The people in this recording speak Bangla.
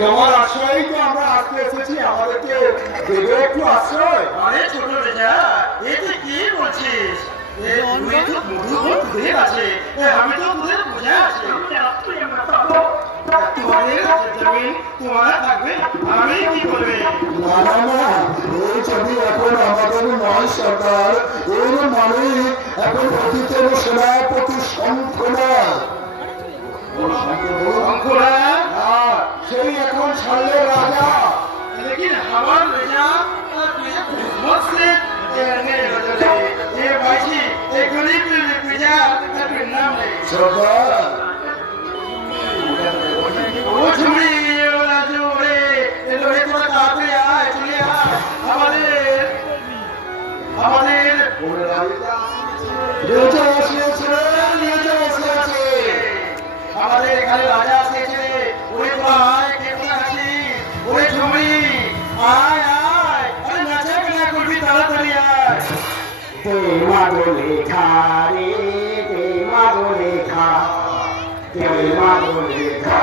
তোমার আশ্রয়েই তো আমরা আসতে এসেছি, আমাদেরকে দেবে একটু আশ্রয়। আরে ছোট রেজা, এ তুই কি বলছিস? তুই তো দুধের আছে, আমি তো দুধের বোঝা আছি। তোমাদের জমিন তোমার থাকবে, আমি কি করবে? না না না, এই ছবি এখন আমাদের নয় সরকার, এর মালিক এখন অতীতের সেনাপতি শঙ্খনাথ। শঙ্করার? সেই এখন ছাড়লে রাজা। लेकिन हमार बेटा तुझे बहुत से कहने लगे ये बाजी एक गरीब पिजा का नाम है সরকার वो छुरी वाला जो रे ये लोहे को काटे आए चले आ हमारे রেজা আসিয়াছে, রেজা আসিয়াছে। हमारे घर राजा से चले ওরে ভাই কেমন আছিস ওরে ঝুমরি আয় আয় আরে নাচা কেনা করবি তাড়াতাড়ি আয় দে মাগো লেখা রে, দে মাগো লেখা, দে মাগো লেখা।